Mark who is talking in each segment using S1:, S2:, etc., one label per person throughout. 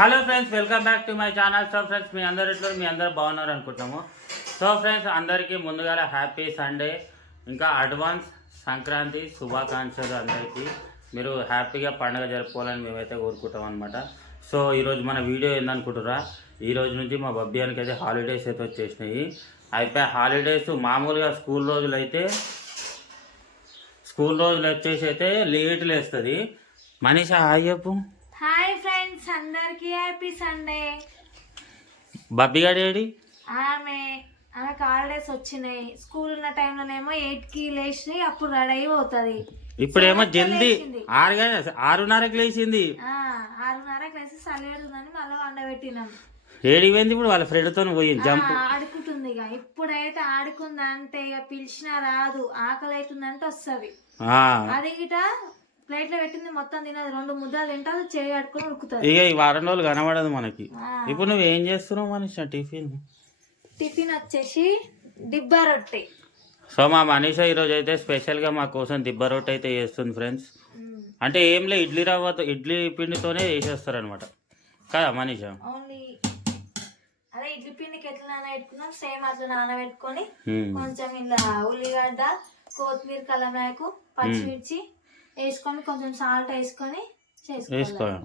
S1: Hello friends welcome back to my channel so friends మీ అందరిలో మీ అందరు బాగున్నారు అనుకుంటాము సో ఫ్రెండ్స్ అందరికీ ముందుగా హ్యాపీ సండే ఇంకా అడ్వాన్స్ సంక్రాంతి శుభాకాంక్షలు అందరికీ. మీరు హ్యాపీగా పండుగ జరుపుకోవాలని మేమైతే కోరుకుంటాం అనమాట సో ఈరోజు మన వీడియో ఏందనుకుంటురా ఈ రోజు నుంచి మా బబ్బియానికి అయితే హాలిడేస్ అయితే వచ్చేసినాయి. అయిపోయి హాలిడేస్ మామూలుగా స్కూల్ రోజులు అయితే స్కూల్ రోజులు వచ్చేసి అయితే లేట్ లేస్తుంది. మనీషా హాయ్ చెప్పు.
S2: హాయ్ ఫ్రెండ్స్ అందరికి హ్యాపీ సండే
S1: బబ్బిగాడు ఏడి
S2: ఆమె ఆమెకు హాలిడేస్ వచ్చినాయి. స్కూల్ ఉన్న టైంలోనేమో ఎయిట్కి లేచి అప్పుడు రెడీ అయి పోతుంది.
S1: ఇప్పుడేమో జల్దీ. ఆరు ఆరున్నరకు లేచింది.
S2: ఆరున్నరకు లేచి చలివేడుందని మళ్ళీ వండబెట్టినాం.
S1: ఏడిపోయింది ఇప్పుడు వాళ్ళ ఫ్రెండ్తో పోయింది జంప్
S2: ఆడుకుంటుంది ఇక. ఇప్పుడైతే ఆడుకుందంటే ఇక పిలిచినా రాదు ఆకలి అవుతుందంటే వస్తుంది. అది గిట ప్లేట్లో పెట్టింది మొత్తం తినదు. రెండు ముద్దలు తింటుంది చేయి కట్టుకొని ఉడుకుతుంది
S1: ఇక ఈ వారం రోజులు కనబడదు మనకి. ఇప్పుడు నువ్వు ఏం చేస్తున్నావు మనిషి? టిఫిన్?
S2: టిఫిన్ వచ్చేసి డిబ్బా రొట్టె.
S1: సో మా మనీషా ఈరోజు అయితే స్పెషల్గా మా కోసం దిబ్బ రొట్టె అయితే చేస్తుంది ఫ్రెండ్స్. అంటే ఏం లే ఇడ్లీ రవ్వతో ఇడ్లీ పిండితోనే చేసేస్తారు అనమాట కదా మనీషా?
S2: ఓన్లీ అదే ఇడ్లీ పిండికి ఎట్లా నానబెట్టుకున్నాం? సేమ్ అట్లా నానబెట్టుకొని. కొంచెం ఇలా ఉల్లిగడ్డ కొత్తిమీర కలమాకు పచ్చిమిర్చి వేసుకొని కొంచెం సాల్ట్ వేసుకొని చేసుకోవాలి.
S1: వేసుకోవాలి.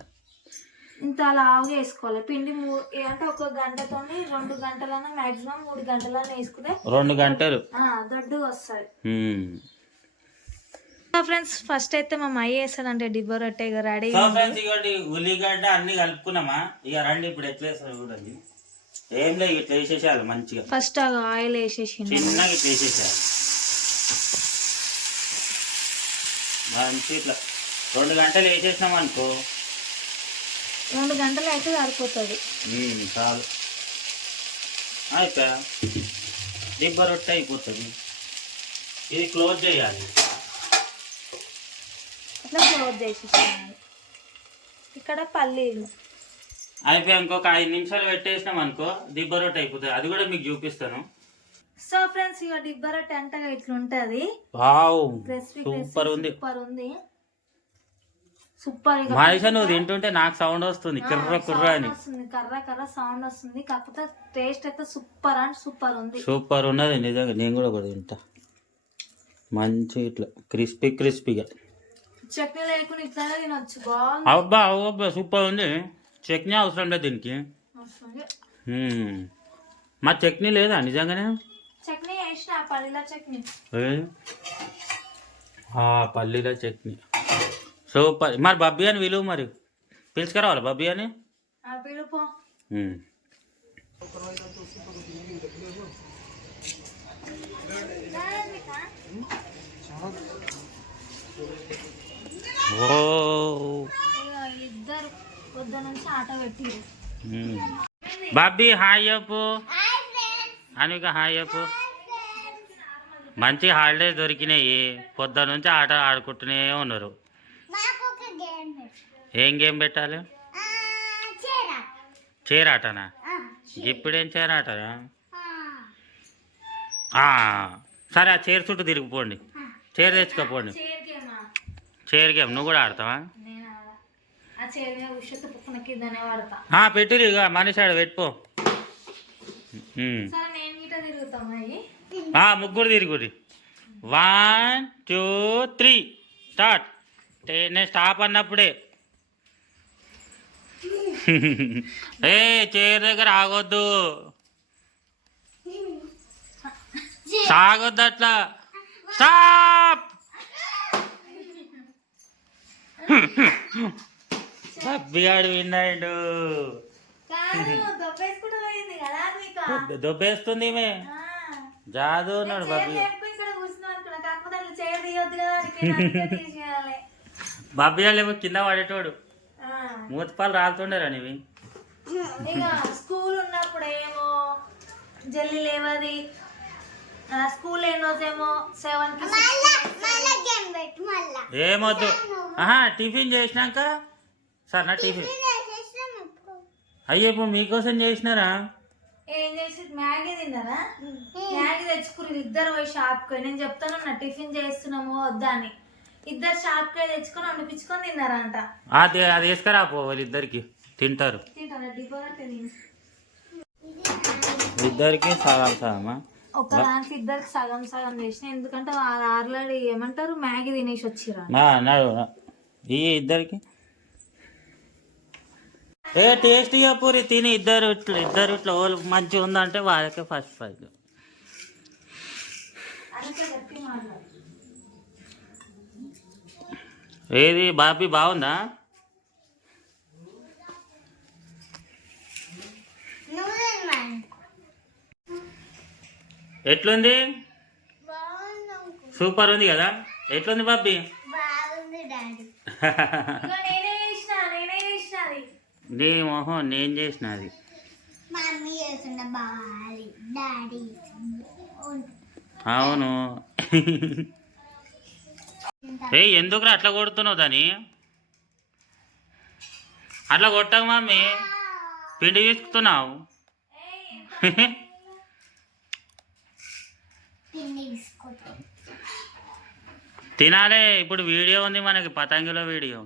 S2: ఇంత లావుగా వేసుకోవాలి. పిండి మూ- అంటే ఒక గంటతో రెండు గంటలన్నా మాక్సిమం మూడు గంటలన్నా వేసుకుంటే
S1: రెండు గంటలు.
S2: వస్తుంది.
S1: ఉమ్.
S2: ఫ్రెండ్స్ ఫస్ట్ అయితే మా మయ్య వేస్తాడంటే డిబ్బో రొట్టె ఇక రెడీ.
S1: ఫ్రెండ్స్ ఉల్లిగడ్డ అన్ని కలుపుకున్నామా? ఇక రండి ఇప్పుడు ఎట్లా వేస్తారు చూడండి. ఏం లేదు ఇట్లా వేసేసేయాలి మంచిగా.
S2: ఫస్ట్ ఆయిల్ వేసేసిండు.
S1: చిన్నగా ఇట్లా వేసేసేయాలి. మంచి ఇట్లా రెండు గంటలు వేసేసినాం అనుకో.
S2: రెండు గంటలు అయితే సరిపోతుంది.
S1: చాలు. అయిపోయా? దిబ్బ రొట్టె అయిపోతుంది. ఇది క్లోజ్ చేయాలి.
S2: అట్లా క్లోజ్ చేసేసాను ఇక్కడ పల్లీలు.
S1: అయిపోయి ఇంకొక ఐదు నిమిషాలు పెట్టేసినాం అనుకో దిబ్బ రొట్టె అయిపోతుంది. అది కూడా మీకు చూపిస్తాను.
S2: సో ఫ్రెండ్స్ ఇక డిబ్బరొట్టె అంటగా ఇట్లా ఉంటది
S1: వావ్ సూపర్ ఉంది.
S2: సూపర్ ఉంది. సూపర్
S1: మనిషి నువ్వు తింటుంటే నాకు సౌండ్ వస్తుంది. కిర్ర కుర్ర అని.
S2: వస్తుంది కర్ర కర్ర సౌండ్ వస్తుంది. కాకపోతే టేస్ట్ అయితే సూపర్ అండ్ సూపర్ ఉంది.
S1: సూపర్ ఉన్నది నిజంగా నేను కూడా ఒకటి తింటా. మంచి ఇట్లా క్రిస్పీ క్రిస్పీగా.
S2: చట్నీ లేకుండా ఇట్లానే తినొచ్చు. బాగుంది.
S1: అబ్బా అబ్బా సూపర్ ఉంది. చట్నీ అవసరం లేదు దీనికి. మా చట్నీ లేదా నిజంగానే?
S2: చట్నీ వేసిన పల్లీల చట్నీ
S1: ఏ? ఆ, పల్లీల చట్నీ సూపర్ మరి బబ్బీ అని విలువ మరి పిలుచుకురావాలి బబ్బీ అని
S2: ఆ పిలుపు
S1: మ్మ్. ఓ
S2: ఇక ఇద్దరు పొద్దు నుంచి ఆట పెట్టిరు
S1: మ్మ్. బాబీ హాయ్ చెప్పు అనిక హాయ్ చెప్పు. మంచి హాలిడేస్ దొరికినాయి. పొద్దు నుంచి ఆట ఆడుకుంటూనే ఉన్నారు. ఏం గేమ్ పెట్టాలి? చీరాటనా? ఇప్పుడేం చీరాటనా ఆ, సరే ఆ చీర చుట్టూ తిరిగిపోండి చీర తెచ్చుకోపోండి.
S2: చైర్ గేమా
S1: చీర గేమ్ నువ్వు కూడా ఆడతావా? పెట్టిరు ఇక మనిషి ఆడ పెట్టుకో మ్మ్.
S2: సరే నేను గిట తిరుగుతాం అయ్యి
S1: ఆ, ముగ్గురు తిరుగురి వన్ టూ త్రీ స్టార్ట్ నేను స్టాప్ అన్నప్పుడే. ఏ చైర్ దగ్గర ఆగొద్దు. సాగొద్దు అట్లా. స్టాప్ అబ్బిగాడు విన్నాడు. దొబ్బేస్తుంది ఈమె. జాదు ఉన్నాడు బాబీ. బాబీ ఏమో కింద పడేటోడు.
S2: ఆ.
S1: మూతపాలు రాలుతుండేరా నీవి.
S2: స్కూల్ ఉన్నప్పుడు ఏమో జల్లి లేవది. స్కూల్ సెవెన్కి
S1: ఏమొద్దు. ఆహా టిఫిన్ చేసినాక? సార్ నా టిఫిన్. అయ్యో ఇప్పుడు మీకోసం చేసినారా?
S2: ఏం చేసి మ్యాగీ తిన్నారా మ్యాగీ తెచ్చుకుని ఇద్దరు పోయి షాప్కి. నేను చెప్తానన్నా టిఫిన్ చేస్తున్నాము వద్దా అని. ఇద్దరు షాప్కి తెచ్చుకొని అనిపించుకొని తిన్నారంట.
S1: అది అది వేసుకురా ఇద్దరికి. తింటారు. ఇద్దరికి సగం సగమా?
S2: ఒక దానికి ఇద్దరికి సగం సగం చేసిన ఎందుకంటే వాళ్ళు ఆల్రెడీ ఏమంటారు? మ్యాగీ తినేసి వచ్చిరా
S1: ఈ ఇద్దరికి ఏ టేస్టీగా పూరి? తిని ఇద్దరు ఇట్లా ఇద్దరు ఇట్లా వాళ్ళు మంచిగా ఉందంటే వాళ్ళకే ఫస్ట్ ప్రైజ్ ఏది? బాబీ బాగుందా? ఎట్లుంది? సూపర్ ఉంది కదా. ఎట్లుంది బాబీ
S2: ఇదిగో నేనే చేసిన నేనే చేసిన అది
S1: నీ మొహం నేను చేసిన అది అవును. ఏ ఎందుకురా అట్లా కొడుతున్నావు దాని అట్లా కొట్టకు మమ్మీ. పిండి
S3: తీసుకో
S1: తినాలే ఇప్పుడు వీడియో ఉంది మనకి పతంగిలో వీడియో.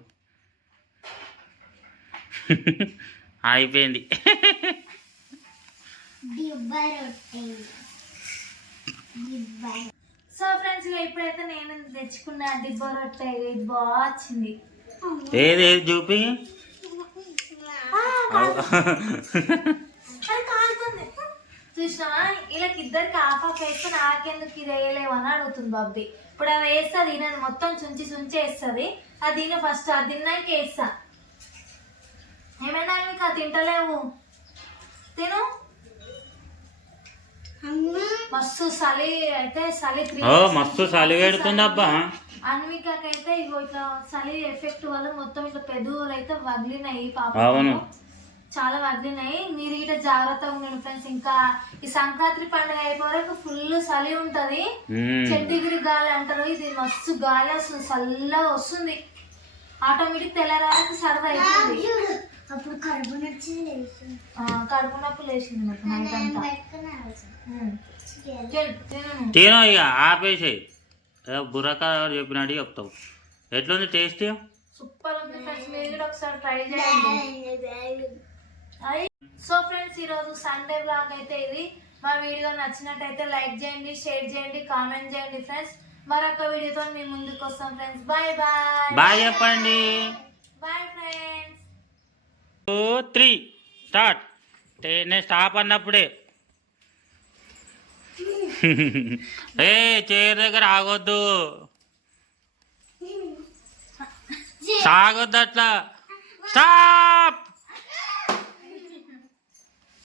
S1: అయిపోయింది
S2: సో ఫ్రెండ్స్ ఇక ఇప్పుడైతే నేను తెచ్చుకున్న దిబ్బ రొట్టె ఇది బాగా వచ్చింది.
S1: ఏది ఏది చూపి?
S2: చూసినావా? వీళ్ళకి ఇద్దరికి హాఫ్ హాఫ్ వేస్తే నాకెందుకు ఇది వేయలేవు అని అడుగుతుంది బాబీ ఇప్పుడు అది వేస్తే అది తినదు. మొత్తం చుంచి చుంచి వేస్తుంది. అది ఫస్ట్ అది తిన్నాక వేస్తా. ఏమైనా అది తింటలేవు తిను. మస్తు చలి అయితే చలి
S1: మస్తు చలి పెడుతుందబ్బా.
S2: అన్వికకైతే ఇగో ఇట్లా చలి ఎఫెక్ట్ వల్ల మొత్తం ఇట్లా పెదవులు అయితే వదిలినాయి పాప. చాలా వదిలినాయి. మీరు ఇట్లా జాగ్రత్తగా ఉండండి ఫ్రెండ్స్ ఇంకా ఈ సంక్రాంతి పండుగ అయిపోయాక ఫుల్ చలి ఉంటది. చెట్టిగిరి గాలి అంటారు. ఇది మస్తు గాలి వస్తుంది చల్లగా వస్తుంది. ఆటోమేటిక్ తెల్లరాకి అవుతుంది
S3: చూడు అప్పుడు కడుపు నచ్చింది
S2: ఆ, కడుపు నొప్పి లేచింది నాకు నైట్ అంతా. తిను,
S1: ఇక ఆపేసేయి. ఏదో బుర్రక చెప్పినట్టు చెప్తావు. ఎట్లుంది టేస్ట్?
S2: సూపర్ ఉంది ఫ్రెండ్స్ మీరు కూడా ఒకసారి ట్రై చేయండి. సో ఫ్రెండ్స్ ఈరోజు సండే బ్లాగ్ అయితే ఇది. మా వీడియో నచ్చినట్టయితే లైక్ చేయండి షేర్ చేయండి కామెంట్ చేయండి ఫ్రెండ్స్. మరొక వీడియోతో మీ ముందుకు వస్తాం ఫ్రెండ్స్. Bye bye.
S1: బాయ్ చెప్పండి.
S2: Bye friends.
S1: Two three start నేను స్టాప్ అన్నప్పుడే. ఏ చైర్ దగ్గర ఆగొద్దు. సాగొద్దు అట్లా స్టాప్